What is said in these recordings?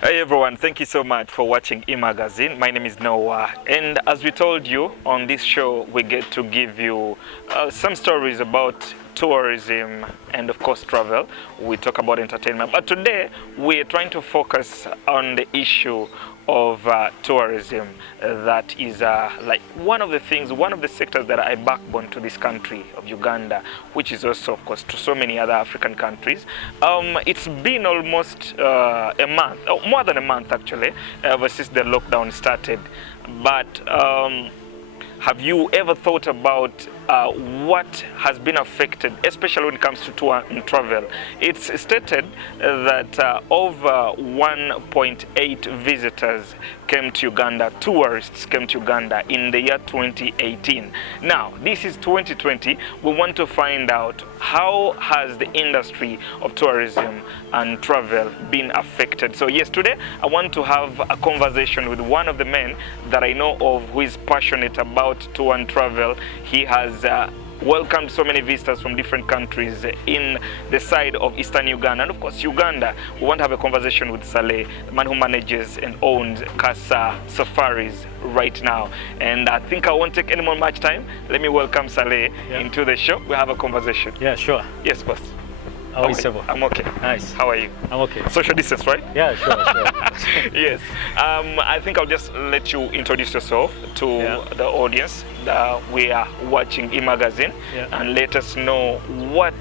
Hey everyone, thank you so much for watching eMagazine. My name is Noah, and as we told you on this show, we get to give you some stories about tourism and of course travel. We talk about entertainment, but today we're trying to focus on the issue of tourism. That is like one of the sectors that are a backbone to this country of Uganda, which is also of course to so many other African countries. It's been almost a month, more than a month actually, ever since the lockdown started. But have you ever thought about what has been affected, especially when it comes to tour and travel? It's stated that over 1.8 visitors came to Uganda, tourists came to Uganda in the year 2018. Now, this is 2020. We want to find out how has the industry of tourism and travel been affected. So yes, today I want to have a conversation with one of the men that I know of who is passionate about tour and travel. He has welcomed so many visitors from different countries in the side of Eastern Uganda and of course Uganda. We want to have a conversation with Saleh, the man who manages and owns Casa Safaris right now. And I think I won't take any more much time. Let me welcome Saleh into the show. We have a conversation. Yeah, sure. Yes, boss. How are you, Sebo? I'm okay. Nice. How are you? I'm okay. Social distance, right? Yeah, sure. Yes. I think I'll just let you introduce yourself to the audience. We are watching eMagazine, and let us know what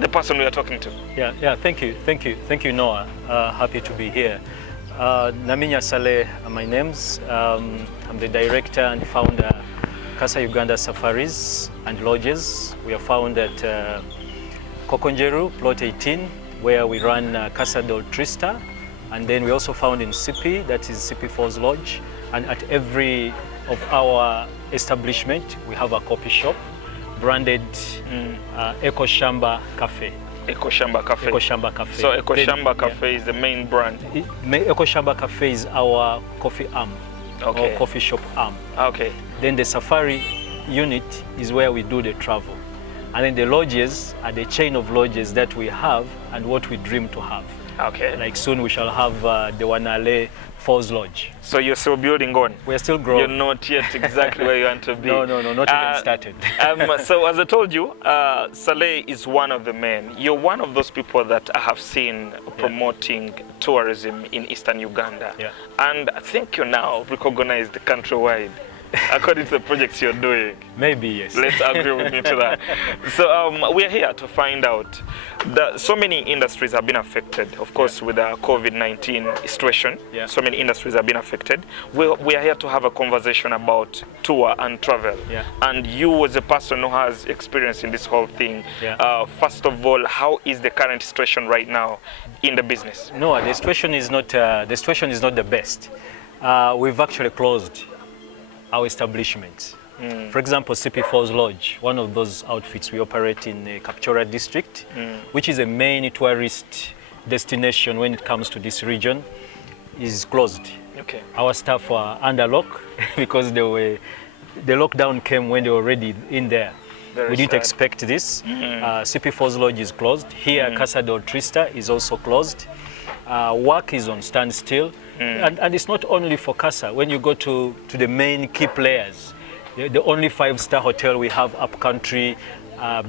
the person we are talking to. Yeah. Thank you, Noah. Happy to be here. Naminya Saleh are my names. I'm the director and founder Casa Uganda Safaris and Lodges. We are found at Kokonjeru, plot 18, where we run Casa del Trista, and then we also found in Sipi, that is Sipi Falls Lodge, and at every of our establishment we have a coffee shop branded Eco Shamba Cafe. Eco Shamba Cafe. Eco Shamba Cafe. So Eco Shamba Cafe is the main brand. Eco Shamba Cafe is our coffee arm, our coffee shop arm. Okay. Then the safari unit is where we do the travel. And then the lodges are the chain of lodges that we have and what we dream to have. Okay. Like soon we shall have the Wanale Falls Lodge. So you're still building on? We're still growing. You're not yet exactly where you want to be. No, not even started. So as I told you, Saleh is one of the men. You're one of those people that I have seen promoting tourism in Eastern Uganda. Yeah. And I think you're now recognized countrywide. According to the projects you're doing. Maybe, yes. Let's agree with me to that. So we're here to find out that so many industries have been affected, of course, with the COVID-19 situation. Yeah. So many industries have been affected. We are here to have a conversation about tour and travel. Yeah. And you as a person who has experience in this whole thing, first of all, how is the current situation right now in the business? No, the situation is not the best. We've actually closed our establishments. For example, Sipi Falls Lodge, one of those outfits, we operate in the Kapchora district, which is a main tourist destination when it comes to this region, is closed. Okay. Our staff were under lock because the lockdown came when they were already in there. We didn't expect this. Sipi Falls Lodge is closed. Here, Casa del Trista is also closed. Work is on standstill. And it's not only for Casa. When you go to the main key players, the only 5-star hotel we have upcountry,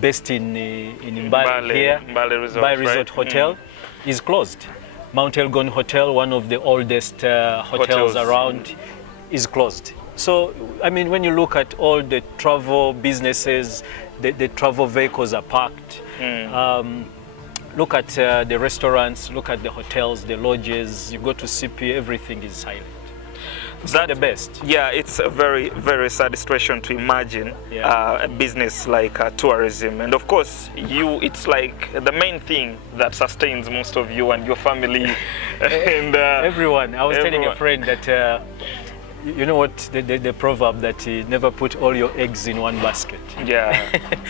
based in Mbale here, Mbale Resort Hotel, is closed. Mount Elgon Hotel, one of the oldest hotels around, is closed. So, I mean, when you look at all the travel businesses, the travel vehicles are parked. Look at the restaurants, look at the hotels, the lodges. You go to CP, everything is silent. It's not the best. Yeah, it's a very, very sad situation to imagine a business like tourism. And of course, it's like the main thing that sustains most of you and your family. And everyone. I was telling a friend that you know what, the proverb that never put all your eggs in one basket. Yeah.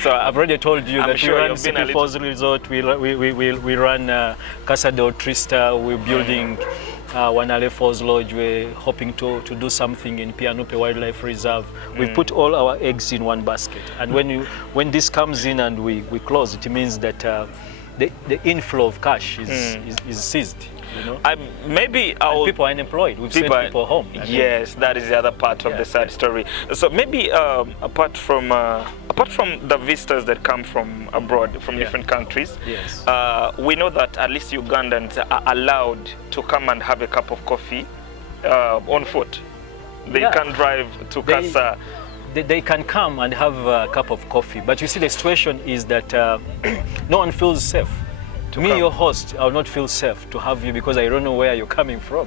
So I've already told you that sure we run Sipi Falls Resort, we run Casa del Trista, we're building Wanale Falls Lodge, we're hoping to do something in Pianupe Wildlife Reserve. We've put all our eggs in one basket. And when this comes in and we close, it means that the inflow of cash is seized. You know, maybe people are unemployed. We've sent people home. Yes, that is the other part of the sad story. So maybe apart from the visitors that come from abroad, from different countries, yes. We know that at least Ugandans are allowed to come and have a cup of coffee on foot. They can drive to Casa. They can come and have a cup of coffee, but you see the situation is that no one feels safe. To me, your host, I will not feel safe to have you because I don't know where you're coming from.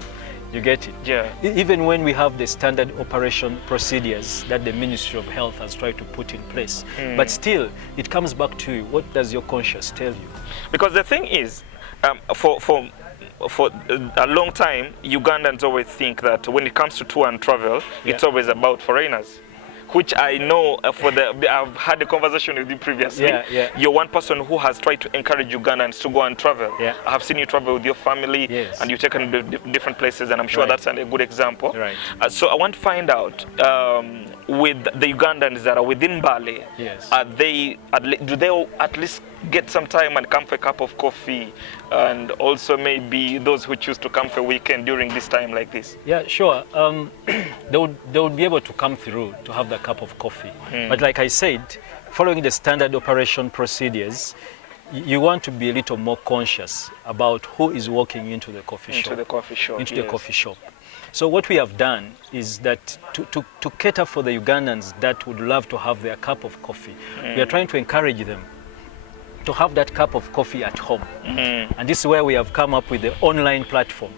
You get it? Yeah. Even when we have the standard operation procedures that the Ministry of Health has tried to put in place, but still, it comes back to you. What does your conscience tell you? Because the thing is, for a long time, Ugandans always think that when it comes to tour and travel, it's always about foreigners. Which I know I've had a conversation with you previously. You're one person who has tried to encourage Ugandans to go and travel. I have seen you travel with your family, and you've taken different places, and I'm sure that's a good example. So I want to find out, with the Ugandans that are within Bali, do they at least get some time and come for a cup of coffee, and also maybe those who choose to come for a weekend during this time like this? Yeah, sure. They would be able to come through to have the cup of coffee. But like I said, following the standard operation procedures, you want to be a little more conscious about who is walking into the coffee shop. The coffee shop. So what we have done is that to cater for the Ugandans that would love to have their cup of coffee, we are trying to encourage them to have that cup of coffee at home. And this is where we have come up with the online platform,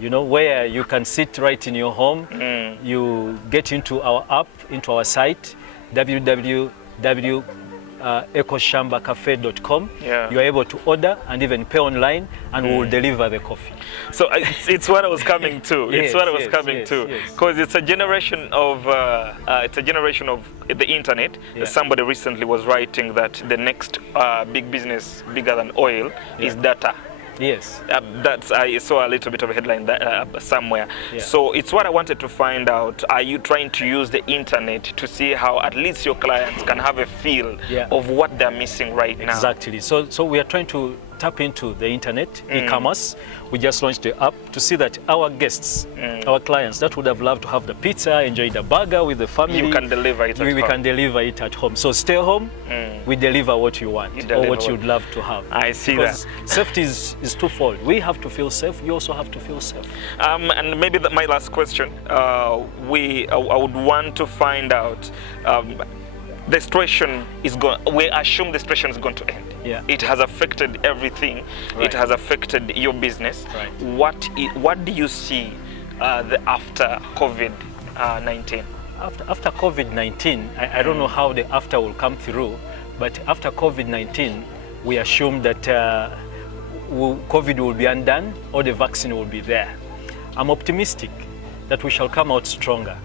you know, where you can sit right in your home. You get into our app, into our site, www.ecoshambakafe.com. You are able to order and even pay online, and we will deliver the coffee. So it's what I was coming to. Because it's a generation of the internet. Somebody recently was writing that the next big business, bigger than oil, is data. Yes. I saw a little bit of a headline somewhere. So it's what I wanted to find out. Are you trying to use the internet to see how at least your clients can have a feel of what they're missing right now? Exactly. So we are trying to tap into the internet, e-commerce. We just launched the app to see that our guests, our clients that would have loved to have the pizza, enjoy the burger with the family, you can deliver it at home. We can deliver it at home. So stay home, we deliver what you want or what you'd love to have. I see because that. Safety is twofold. We have to feel safe, you also have to feel safe. And maybe my last question, I would want to find out, the situation is going. We assume the situation is going to end. It has affected everything. It has affected your business. What do you see after COVID-19? After COVID-19, I don't know how the after will come through, but after COVID-19, we assume that COVID will be undone or the vaccine will be there. I'm optimistic that we shall come out stronger.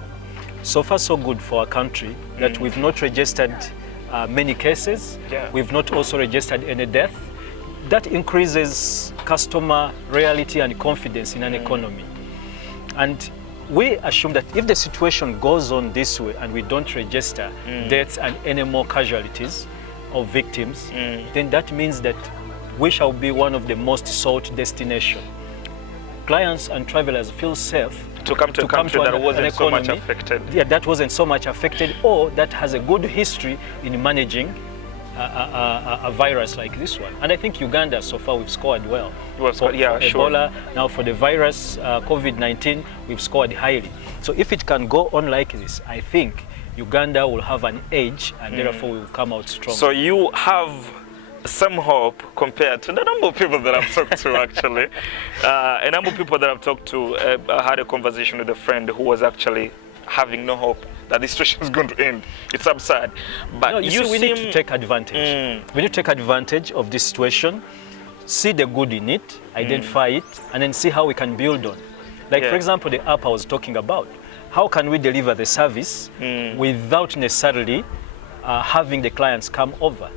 So far, so good for our country that we've not registered many cases. We've not also registered any death. That increases customer loyalty and confidence in an economy. And we assume that if the situation goes on this way and we don't register deaths and any more casualties or victims, then that means that we shall be one of the most sought destinations. Clients and travelers feel safe to come to a country that wasn't so much affected. That wasn't so much affected, or that has a good history in managing a virus like this one. And I think Uganda, so far, we've scored well. For Ebola, now for the virus, COVID-19, we've scored highly. So if it can go on like this, I think Uganda will have an edge, and therefore we will come out strong. So you have some hope compared to the number of people that I've talked to, actually. A number of people that I've talked to, I had a conversation with a friend who was actually having no hope that this situation is going to end. It's absurd. But no, we need to take advantage. We need to take advantage of this situation, see the good in it, identify it, and then see how we can build on. Like, for example, the app I was talking about. How can we deliver the service without necessarily having the clients come over?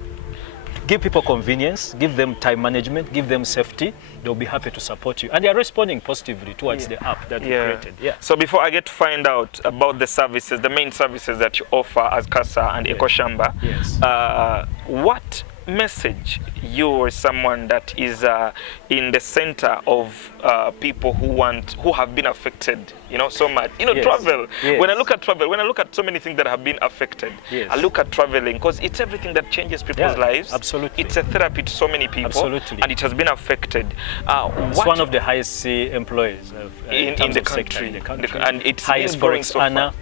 Give people convenience, give them time management, give them safety. They'll be happy to support you. And they're responding positively towards the app that we created. So before I get to find out about the services, the main services that you offer as Casa and EcoShamba, what message you or someone that is in the center of people who have been affected, so much. Yes. Travel. Yes. When I look at so many things that have been affected, yes. I look at traveling because it's everything that changes people's lives. Absolutely. It's a therapy to so many people. Absolutely. And it has been affected. It's one of the highest employees in the country. And it's highest growing forex so earner. far.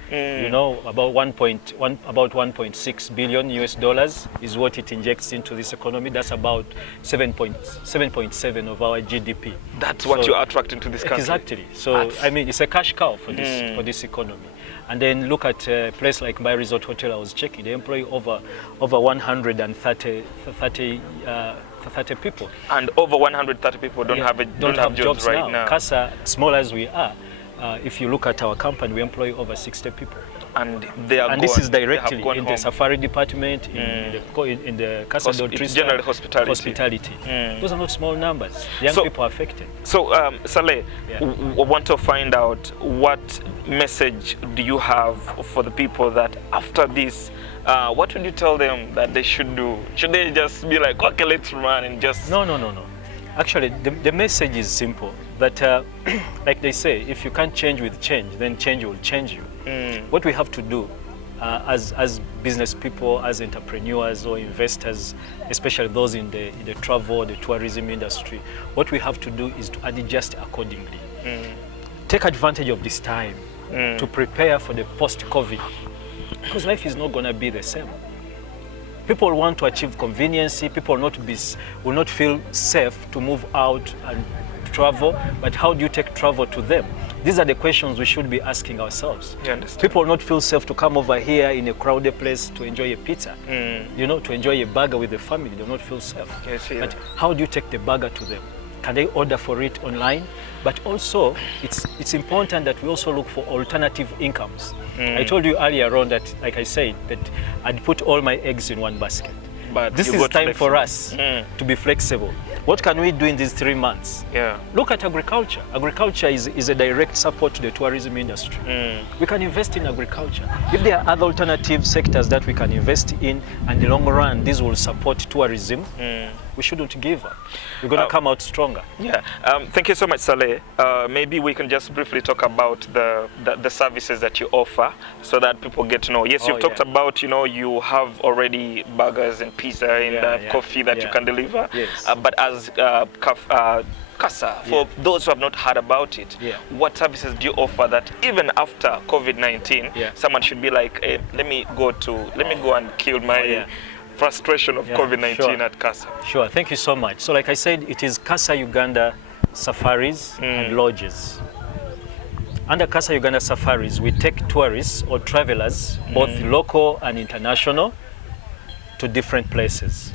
About 1.6 billion US dollars is what it injects into this economy. That's about 7.7 of our GDP. That's what you are attracting to this country. Exactly. So it's a cash cow for this economy. And then look at a place like my resort hotel. I was checking. They employ over 130 people. And over 130 people don't have jobs right now. CASA, small as we are, if you look at our company, we employ over 60 people. And this is directly in the safari department, in the Casa general hospitality. Those are not small numbers. Young people are affected. So, Saleh, we want to find out what message do you have for the people that after this, what would you tell them that they should do? Should they just be like, okay, let's run and just... No. Actually, the message is simple. That, like they say, if you can't change with change, then change will change you. What we have to do as business people, as entrepreneurs or investors, especially those in the travel, the tourism industry, what we have to do is to adjust accordingly. Take advantage of this time to prepare for the post-COVID, because life is not going to be the same. People want to achieve convenience. People will not feel safe to move out and travel, but how do you take travel to them? These are the questions we should be asking ourselves. People will not feel safe to come over here in a crowded place to enjoy a pizza, to enjoy a burger with the family. They will not feel safe. But how do you take the burger to them? Can they order for it online? But also, it's important that we also look for alternative incomes. I told you earlier on that, like I said, that I'd put all my eggs in one basket. But this is time for us to be flexible. What can we do in these 3 months? Look at agriculture. Agriculture is a direct support to the tourism industry. We can invest in agriculture. If there are other alternative sectors that we can invest in, and in the long run, this will support tourism, we shouldn't give up. We're going to come out stronger. Thank you so much, Saleh. Maybe we can just briefly talk about the services that you offer so that people get to know. Yes, you've talked about, you have already burgers and pizza and coffee that you can deliver. But as CASA, for those who have not heard about it, what services do you offer that even after COVID-19, someone should be like, hey, let me go and kill my frustration of COVID-19 at CASA? Sure, thank you so much. So like I said, it is CASA Uganda Safaris and Lodges. Under CASA Uganda Safaris, we take tourists or travelers, both local and international, to different places.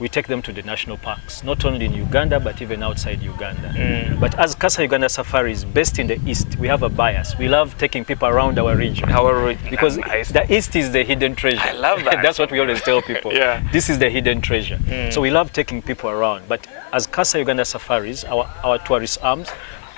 We take them to the national parks, not only in Uganda, but even outside Uganda. But as CASA Uganda Safari is based in the East, we have a bias. We love taking people around our region. Because the East is the hidden treasure. I love that. That's what we always tell people. This is the hidden treasure. So we love taking people around. But as CASA Uganda Safaris, our tourist arms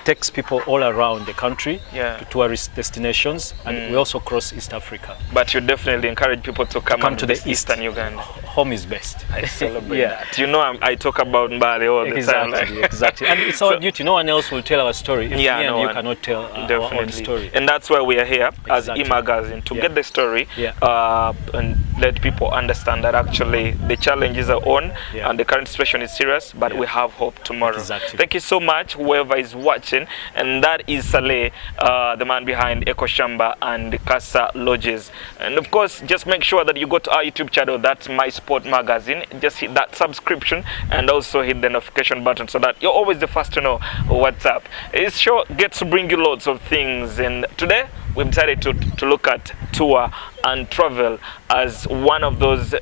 takes people all around the country to tourist destinations, and we also cross East Africa. But you definitely encourage people to come to the Eastern Uganda. Home is best. I celebrate that. I talk about Mbale all the time. Exactly. And it's our duty. No one else will tell our story if you cannot tell our own story. And that's why we are here as eMagazine, to get the story and let people understand that actually the challenges are on and the current situation is serious, but we have hope tomorrow. Thank you so much, whoever is watching. And that is Saleh, the man behind Eco Shamba and CASA Lodges. And of course, just make sure that you go to our YouTube channel. That's My Sport Magazine. Just hit that subscription and also hit the notification button so that you're always the first to know what's up. It's sure gets to bring you lots of things. And today we've decided to look at tour and travel as one of those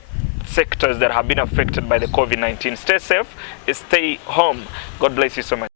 sectors that have been affected by the COVID-19. Stay safe, stay home. God bless you so much.